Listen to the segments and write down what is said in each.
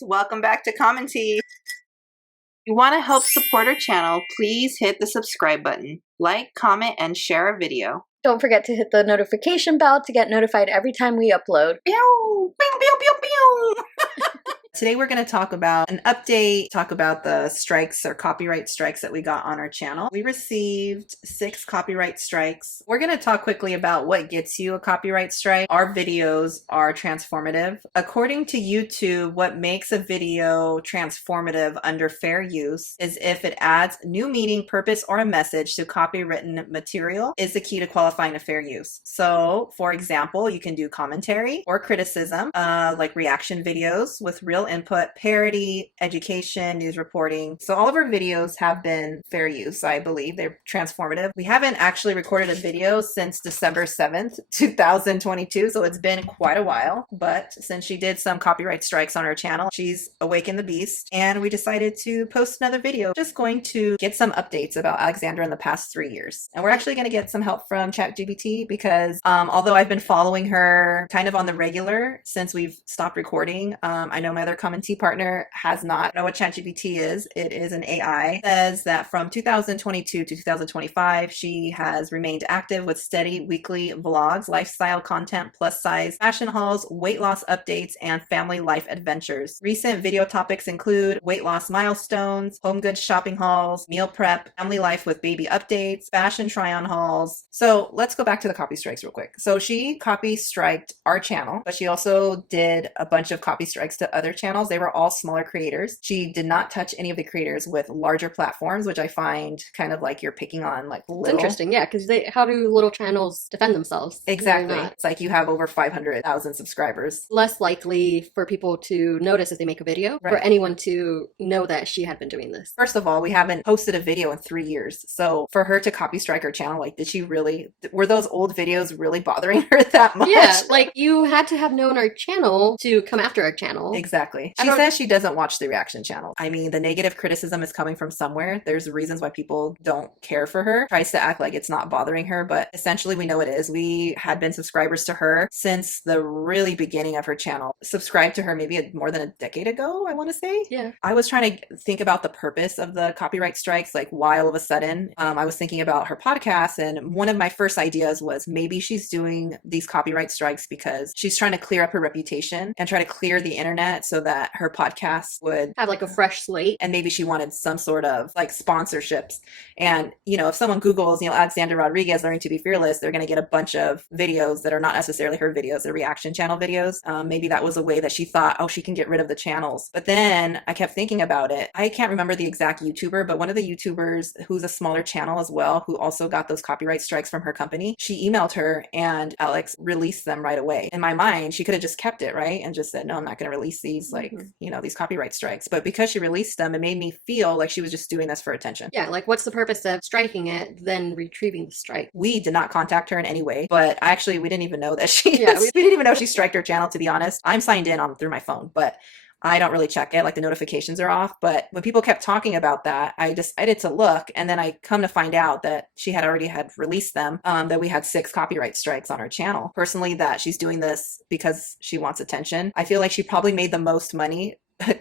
Welcome back to Commentea. If you want to help support our channel, please hit the subscribe button, like, comment, and share our video. Don't forget to hit the notification bell to get notified every time we upload. Pew! Pew, pew, pew, pew. Today we're going to talk about an update, talk about the strikes or copyright strikes that we got on our channel. We received 6 copyright strikes. We're going to talk quickly about what gets you a copyright strike. Our videos are transformative. According to YouTube, what makes a video transformative under fair use is if it adds new meaning, purpose, or a message to copywritten material is the key to qualifying a fair use. So, for example, you can do commentary or criticism, like reaction videos with real input, parody, education, news reporting. So all of our videos have been fair use, I believe. They're transformative. We haven't actually recorded a video since December 7th, 2022, so it's been quite a while. But since she did some copyright strikes on her channel, she's awakened the beast, and we decided to post another video. Just going to get some updates about Alexandra in the past 3 years. And we're actually going to get some help from ChatGPT because although I've been following her kind of on the regular since we've stopped recording, I know my other Commentea partner has not. I know what ChatGPT is. It is an AI. It says that from 2022 to 2025, she has remained active with steady weekly vlogs, lifestyle content, plus size fashion hauls, weight loss updates, and family life adventures. Recent video topics include weight loss milestones, home goods shopping hauls, meal prep, family life with baby updates, fashion try-on hauls. So let's go back to the copy strikes real quick. So she copy striked our channel, but she also did a bunch of copy strikes to other channels. They were all smaller creators. She did not touch any of the creators with larger platforms, which I find kind of like you're picking on like little. It's interesting, yeah, because how do little channels defend themselves? Exactly. It's like you have over 500,000 subscribers. Less likely for people to notice if they make a video, Right. for anyone to know that she had been doing this. First of all, we haven't posted a video in 3 years. So for her to copy strike our channel, like, did she really, were those old videos really bothering her that much? Yeah, like you had to have known our channel to come after our channel. Exactly. She says she doesn't watch the reaction channel. I mean, the negative criticism is coming from somewhere. There's reasons why people don't care for her. Tries to act like it's not bothering her, but essentially we know it is. We had been subscribers to her since the really beginning of her channel. Subscribed to her maybe more than a decade ago, I want to say. Yeah. I was trying to think about the purpose of the copyright strikes, like why all of a sudden. I was thinking about her podcast, and one of my first ideas was maybe she's doing these copyright strikes because she's trying to clear up her reputation and try to clear the internet so that her podcast would have like a fresh slate. And maybe she wanted some sort of like sponsorships. And, you know, if someone Googles, you know, Alexandra Rodriguez learning to be fearless, they're going to get a bunch of videos that are not necessarily her videos, they're reaction channel videos. Maybe that was a way that she thought, oh, she can get rid of the channels. But then I kept thinking about it. I can't remember the exact YouTuber, but one of the YouTubers who's a smaller channel as well, who also got those copyright strikes from her company, she emailed her and Alex released them right away. In my mind, she could have just kept it, right? And just said, no, I'm not going to release these, like, you know, these copyright strikes. But because she released them, it made me feel like she was just doing this for attention. Yeah, like what's the purpose of striking it, then retrieving the strike? We did not contact her in any way, but actually we didn't even know that she, we didn't even know she striked her channel, to be honest. I'm signed in on through my phone, but I don't really check it, like the notifications are off. But when people kept talking about that, I decided to look, and then I come to find out that she had already had released them, that we had 6 copyright strikes on her channel. Personally, that she's doing this because she wants attention. I feel like she probably made the most money.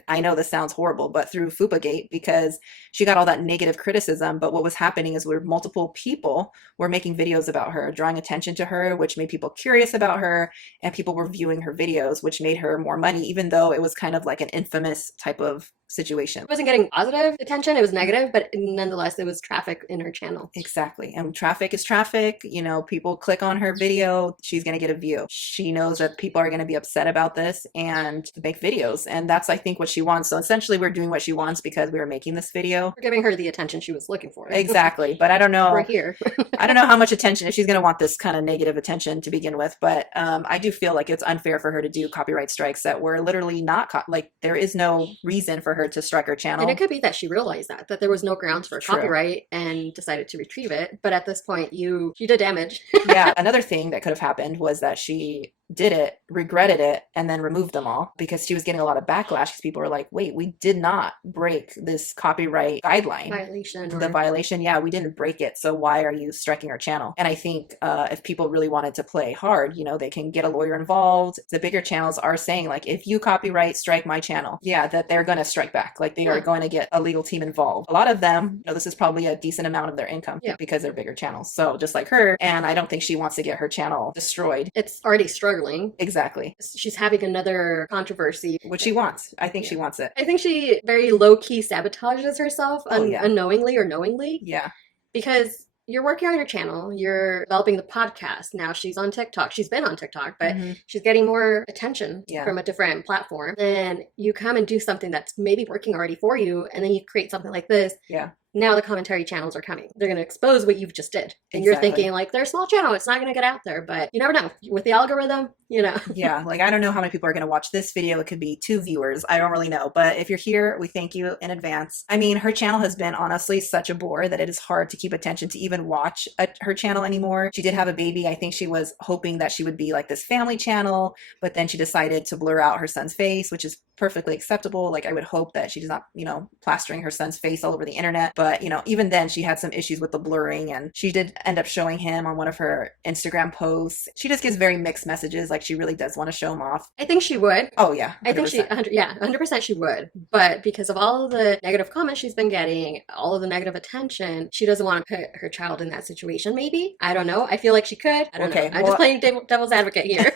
I know this sounds horrible, but through FupaGate, because she got all that negative criticism. But what was happening is where multiple people were making videos about her, drawing attention to her, which made people curious about her, and people were viewing her videos, which made her more money, even though it was kind of like an infamous type of situation. It wasn't getting positive attention, it was negative, but nonetheless, it was traffic in her channel. Exactly. And traffic is traffic. You know, people click on her video, she's going to get a view. She knows that people are going to be upset about this and make videos. And that's, I think, what she wants. So essentially, we're doing what she wants because we were making this video. We're giving her the attention she was looking for. Exactly. But I don't know. We're here. I don't know how much attention, if she's going to want this kind of negative attention to begin with. But I do feel like it's unfair for her to do copyright strikes that were literally not, like, there is no reason for her to strike her channel. And it could be that she realized that there was no grounds for copyright and decided to retrieve it. But at this point, you did damage. Yeah. Another thing that could have happened was that she did it, regretted it, and then removed them all because she was getting a lot of backlash because people were like, wait, we did not break this copyright guideline. Violation. The violation, yeah, we didn't break it. So why are you striking our channel? And I think if people really wanted to play hard, you know, they can get a lawyer involved. The bigger channels are saying, like, if you copyright strike my channel, yeah, that they're going to strike back. Like, they are going to get a legal team involved. A lot of them, you know, this is probably a decent amount of their income because they're bigger channels. So just like her, and I don't think she wants to get her channel destroyed. It's already struggling. Exactly. She's having another controversy. Which she wants. I think she wants it. I think she very low-key sabotages herself unknowingly or knowingly. Yeah. Because you're working on your channel, you're developing the podcast. Now she's on TikTok. She's been on TikTok, but she's getting more attention from a different platform. Then you come and do something that's maybe working already for you, and then you create something like this. Yeah. Now the commentary channels are coming. They're going to expose what you've just did. And you're thinking, like, they're a small channel. It's not going to get out there. But you never know. With the algorithm, you know. Yeah. Like, I don't know how many people are going to watch this video. It could be 2 viewers. I don't really know. But if you're here, we thank you in advance. I mean, her channel has been honestly such a bore that it is hard to keep attention to even watch her channel anymore. She did have a baby. I think she was hoping that she would be like this family channel. But then she decided to blur out her son's face, which is perfectly acceptable. Like, I would hope that she's not, you know, plastering her son's face all over the internet. But, you know, even then she had some issues with the blurring, and she did end up showing him on one of her Instagram posts. She just gives very mixed messages. Like, she really does want to show him off. I think she would. Oh yeah. 100%. I think she 100% she would. But because of all of the negative comments she's been getting, all of the negative attention, she doesn't want to put her child in that situation. Maybe, I don't know. I feel like she could. I don't know. I'm just playing devil's advocate here.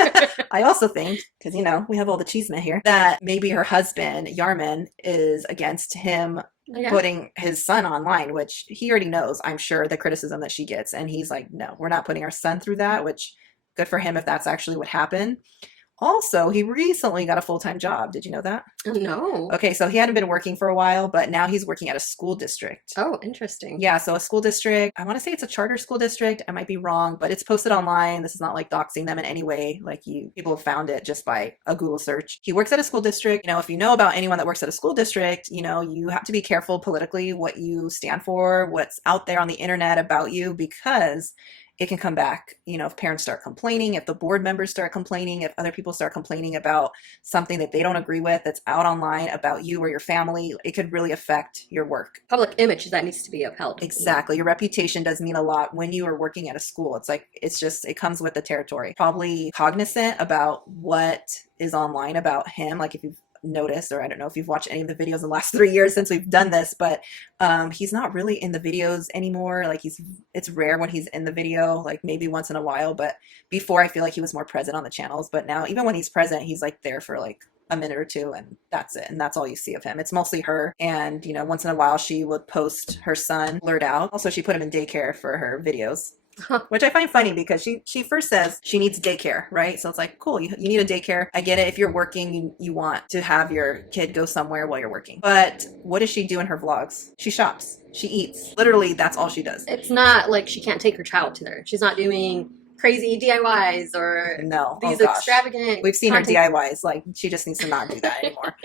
I also think, because, you know, we have all the cheesemen here, that maybe her husband Yarman is against him putting his son online, which he already knows, I'm sure, the criticism that she gets. And he's like, no, we're not putting our son through that, which good for him if that's actually what happened. Also, he recently got a full-time job. Did you know that? No. Okay, so he hadn't been working for a while, but now he's working at a school district. Oh, interesting. Yeah, so a school district, I want to say it's a charter school district. I might be wrong, but it's posted online. This is not like doxing them in any way. Like, people have found it just by a Google search. He works at a school district. You know, if you know about anyone that works at a school district, you know, you have to be careful politically what you stand for, what's out there on the internet about you, because it can come back, you know, if parents start complaining, if the board members start complaining, if other people start complaining about something that they don't agree with that's out online about you or your family, it could really affect your work. Public image that needs to be upheld. Exactly. Your reputation does mean a lot when you are working at a school. It's like, it comes with the territory. Probably cognizant about what is online about him. Like, if you've noticed, or I don't know if you've watched any of the videos in the last 3 years since we've done this, but he's not really in the videos anymore. Like, it's rare when he's in the video, like maybe once in a while, but before I feel like he was more present on the channels. But now even when he's present, he's like there for like a minute or two, and that's it. And that's all you see of him. It's mostly her. And, you know, once in a while she would post her son blurred out. Also, she put him in daycare for her videos. Which I find funny because she first says she needs daycare, right? So it's like, cool, you need a daycare. I get it. If you're working, you want to have your kid go somewhere while you're working. But what does she do in her vlogs? She shops. She eats. Literally, that's all she does. It's not like she can't take her child to there. She's not doing crazy DIYs or these extravagant. We've seen her DIYs. Like, she just needs to not do that anymore.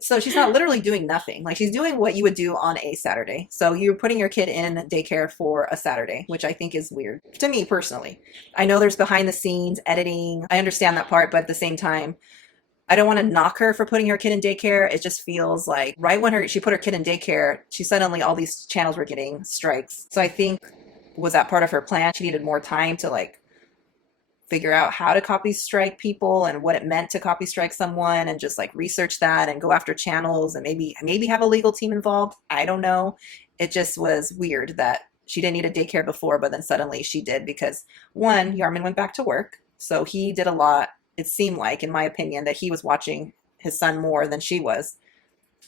So she's not literally doing nothing. Like, she's doing what you would do on a Saturday. So you're putting your kid in daycare for a Saturday, which I think is weird to me personally. I know there's behind the scenes editing. I understand that part, but at the same time, I don't want to knock her for putting her kid in daycare. It just feels like right when she put her kid in daycare, she suddenly, all these channels were getting strikes. So I think, was that part of her plan? She needed more time to like figure out how to copy strike people and what it meant to copy strike someone, and just like research that and go after channels and maybe have a legal team involved. I don't know. It just was weird that she didn't need a daycare before, but then suddenly she did, because one, Yarman went back to work. So he did a lot. It seemed like, in my opinion, that he was watching his son more than she was.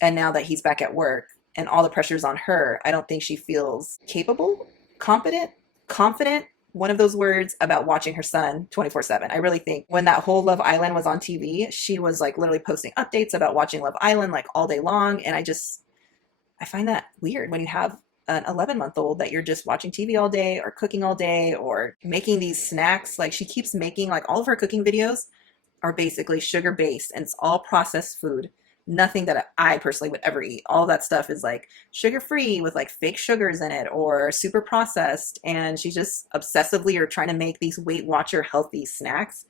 And now that he's back at work and all the pressure's on her, I don't think she feels capable, competent, confident, one of those words, about watching her son 24/7. I really think when that whole Love Island was on TV, she was like literally posting updates about watching Love Island like all day long. And I find that weird when you have an 11-month-old that you're just watching TV all day or cooking all day or making these snacks. Like, she keeps making, like, all of her cooking videos are basically sugar based, and it's all processed food. Nothing that I personally would ever eat. All that stuff is like sugar free with like fake sugars in it or super processed. And she's just obsessively or trying to make these Weight Watcher healthy snacks.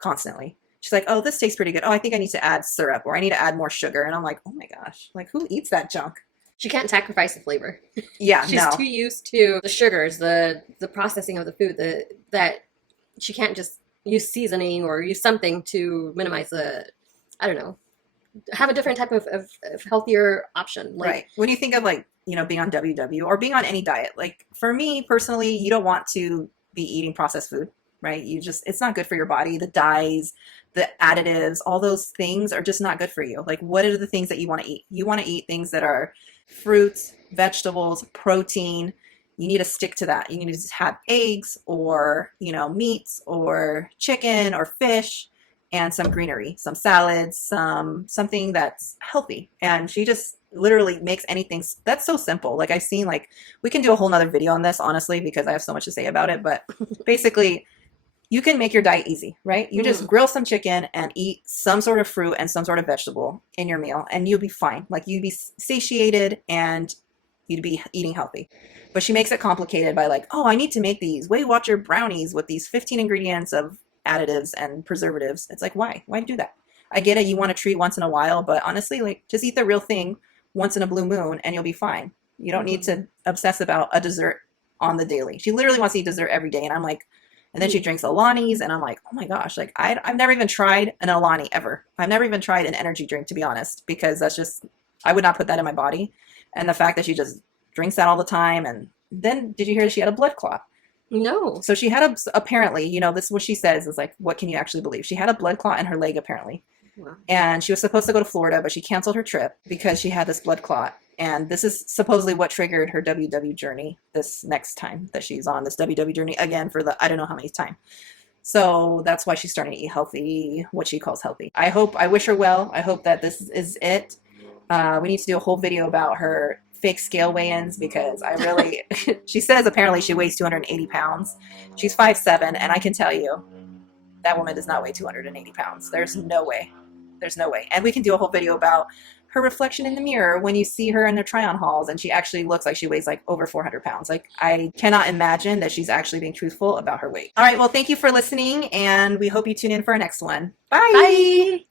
constantly. She's like, oh, this tastes pretty good. Oh, I think I need to add syrup or I need to add more sugar. And I'm like, oh my gosh, like who eats that junk? She can't sacrifice the flavor. Yeah, She's too used to the sugars, the processing of the food, that she can't just use seasoning or use something to minimize the, I don't know, have a different type of healthier option. Like, right. When you think of like, you know, being on WW or being on any diet, like for me personally, you don't want to be eating processed food, right? You just, it's not good for your body. The dyes, the additives, all those things are just not good for you. Like, what are the things that you want to eat? You want to eat things that are fruits, vegetables, protein. You need to stick to that. You need to have eggs or, you know, meats or chicken or fish and some greenery, some salads, something that's healthy. And she just literally makes anything that's so simple. Like I've seen, like, we can do a whole nother video on this, honestly, because I have so much to say about it. But basically, you can make your diet easy, right? You just grill some chicken and eat some sort of fruit and some sort of vegetable in your meal, and you'll be fine. Like, you'd be satiated and you'd be eating healthy. But she makes it complicated by like, oh, I need to make these Weight Watcher brownies with these 15 ingredients of additives and preservatives. It's like, why? Why do that? I get it. You want to treat once in a while, but honestly, like, just eat the real thing once in a blue moon and you'll be fine. You don't need to obsess about a dessert on the daily. She literally wants to eat dessert every day. And I'm like, and then she drinks Alanis, and I'm like, oh my gosh, like I've never even tried an Alani ever. I've never even tried an energy drink, to be honest, because that's just, I would not put that in my body. And the fact that she just drinks that all the time. And then did you hear that she had a blood clot? No. So she had apparently, you know, this is what she says is like, what can you actually believe? She had a blood clot in her leg, apparently. Wow. And she was supposed to go to Florida, but she canceled her trip because she had this blood clot. And this is supposedly what triggered her WW journey this next time that she's on this WW journey again for the, I don't know how many time. So that's why she's starting to eat healthy, what she calls healthy. I wish her well. I hope that this is it. We need to do a whole video about her fake scale weigh-ins because I really, she says apparently she weighs 280 pounds. She's 5'7", and I can tell you that woman does not weigh 280 pounds. There's no way. There's no way. And we can do a whole video about her reflection in the mirror when you see her in the try-on hauls and she actually looks like she weighs like over 400 pounds. Like, I cannot imagine that she's actually being truthful about her weight. All right, well, thank you for listening, and we hope you tune in for our next one. Bye! Bye!